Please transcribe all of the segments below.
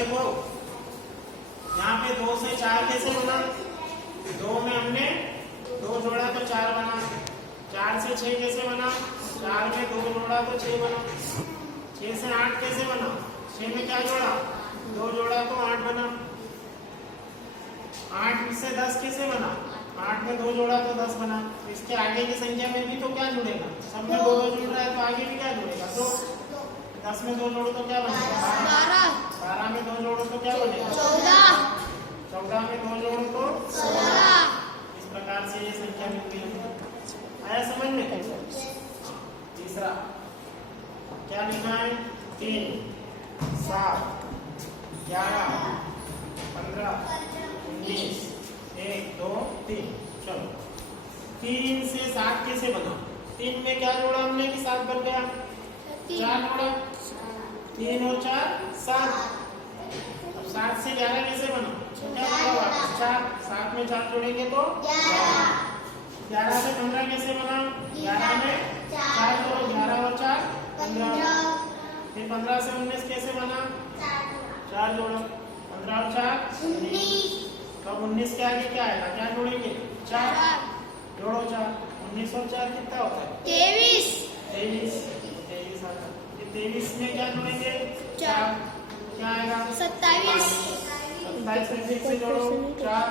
देखो यहाँ पे 2 से 4 कैसे बना, 2 में हमने 2 जोड़ा तो 4 बना, 4 से 6 कैसे बना, 4 में 2 जोड़ा तो 6 बना, 6 से 8 कैसे बना, 6 में क्या जोड़ा, 2 जोड़ा तो 8 बना, 8 से 10 कैसे बना, 8 में 2 जोड़ा तो 10 बना। इसके आगे की संख्या में भी तो क्या जुड़ेगा, सब में 2 जुड़ रहा है तो आगे भी क्या जुड़ेगा, तो 10 में 2 जोड़ो तो क्या बनेगा, 12 में 2 जोड़ो तो क्या बनेगा, 14 में 2 जोड़ो तो 16। इस प्रकार से ये संख्या मिलती है। आया समझ में। तीसरा क्या लिखा है, 3, 7, 11, 15, 19, 1, 2, 3। चलो 3 से 7 कैसे बना, 3 में क्या जोड़ा हमने कि 7 बन गया, 4 जोड़ा, 3 और 4 7। अब 7 से 11 कैसे बना, क्या बना, 4, 7 में 4 जोड़ेंगे तो 11 से 15 कैसे बना, 11 में 4 जोड़ो, 11 और 4 15। फिर 15 से 19 कैसे बना, 4 जोड़ो, 15 और 4 19। तब 19 के आगे क्या आएगा, क्या जोड़ेंगे, 4 जोड़ो, 4, 19 और 4 कितना होता है, 23। 23 आता है। 23 में क्या जोड़ेंगे, 4, क्या आएगा, 27। 27 में फिर से जोड़ो 4,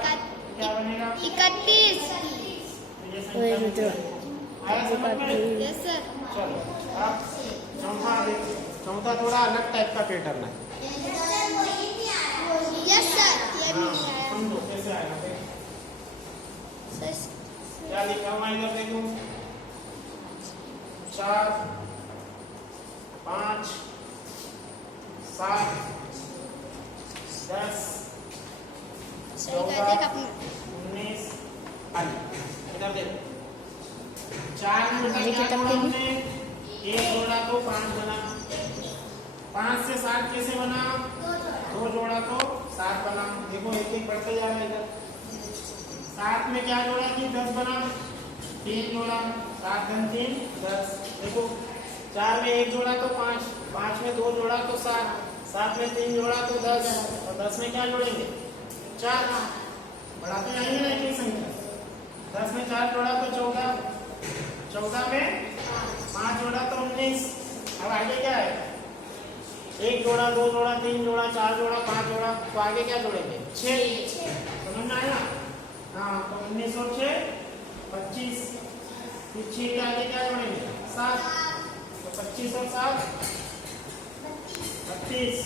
क्या बनेगा, 31। ये संख्या आया समझ में। Yes sir. चलो अब चौथा थोड़ा अलग टाइप का पैटर्न है। यस सर, ये भी नहीं आया। समझो कैसे आएगा, क्या लिखा हुआ इधर देखो, 4, 5, 7, 10, 14, 19। इधर देखो 4 में क्या जोड़ा हमने, 1 जोड़ा तो 5 बना, 5 से 7 कैसे बना, 2 जोड़ा तो 7 बना। देखो एक एक बढ़ते जा रहा है इधर। 7 में क्या जोड़ा कि 10 बना, 3 जोड़ा, 7 घन 3 10। देखो 4 में 1 जोड़ा तो 5, 5 में 2 जोड़ा तो 7, 7 में 3 जोड़ा तो 10, और 10 में क्या जोड़ेंगे, 4। बढ़ाते जाएंगे ना एक संख्या। 10 में 4 जोड़ा तो 14, 14 में 5 जोड़ा तो 19। अब आगे क्या है, 1 जोड़ा, 2 जोड़ा, 3 जोड़ा, 4 जोड़ा, 5 जोड़ा, तो आगे क्या जोड़ेंगे, 6। समझ में आया। हाँ तो 19 और 6 25। फिर 6 के आगे क्या जोड़ेंगे, 7, तो 25 और 7 32।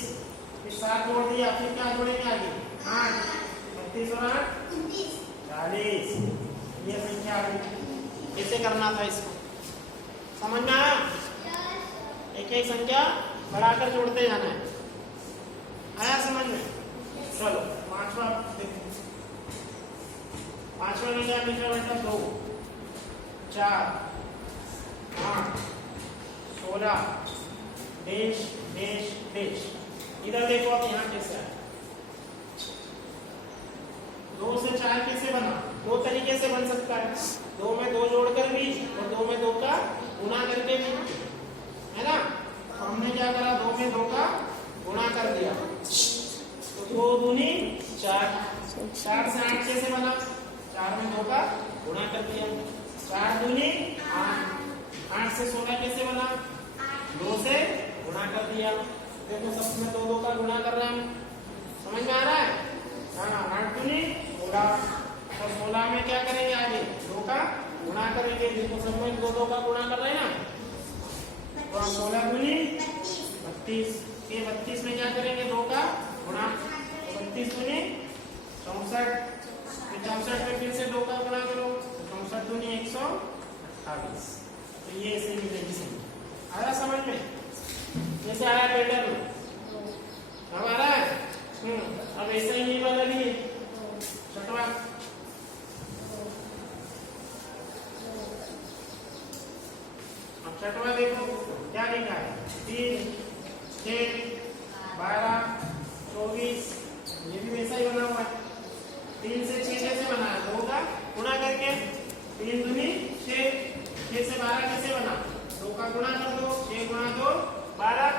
फिर 7 जोड़ दिया, फिर क्या जोड़ेंगे आगे, 8, 32 और 8 40। ये संख्या आ गई। कैसे करना था इसको, समझ में आया। एक एक संख्या बढ़ाकर जोड़ते जाना है। आया समझ में। चलो पांचवा देखो, पांचवा में क्या लिखा बेटा, 2, 4, 8, 16 डेश डेश डेश। इधर देखो अब यहाँ कैसे है, 2 से 4 कैसे बना, 2 तरीके से बन सकता है, 2 में 2 जोड़कर भी और 2 में 2 का गुणा करके भी, है ना। तो हमने क्या करा, 2 में 2 का गुणा कर दिया, तो 2 दूनी 4। 4 से 8 कैसे बना, 4 में 2 का गुणा कर दिया, 4 दूनी 8। 8 से 16 कैसे बना, 2 से गुणा कर दिया। देखो सब में 2 का गुणा कर रहे हैं, समझ में आ रहा है। हाँ 8 दूनी 16, और 16 में क्या करेंगे आगे, 2 का गुणा करेंगे। देखो सब में 2 का गुणा कर रहे हैं ना, तो 16 दूनी 32। ये 32 में क्या करेंगे, 2 का गुणा, 32 दूनी 64। 64 में फिर से 2 का गुणा करो, 64 दूनी 128। तो ये ऐसे मिलेगी संख्या। आया समझ में, जैसे आया पैटर्न, अब आ रहा है। अब ऐसा ही नहीं वाला भी छठवा, अब छठवा देखो क्या लिखा है, 3, 6, 12, 24। ये भी वैसा ही बना हुआ है। 3 से 6 कैसे बना है, 2 का गुणा करके, 3 दूनी 6। 6 से 12 कैसे बना, 2 का गुणा कर दो, 6 गुणा 2 12।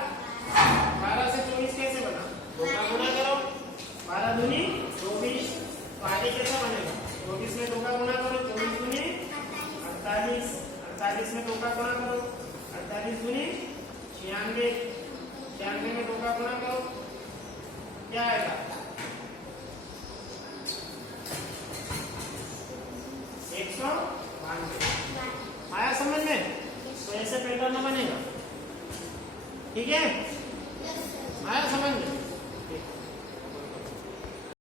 12 से 24 कैसे बना, 2 का गुणा कर में 2 का गुणा करो, 24 दूनी 48, 48 में 2 का गुणा करो, 48 दूनी 96, 96 में 2 का गुणा करो, क्या आएगा 192। आया समझ में? तो ऐसे पैटर्न बनेगा, ठीक है? आया समझ में?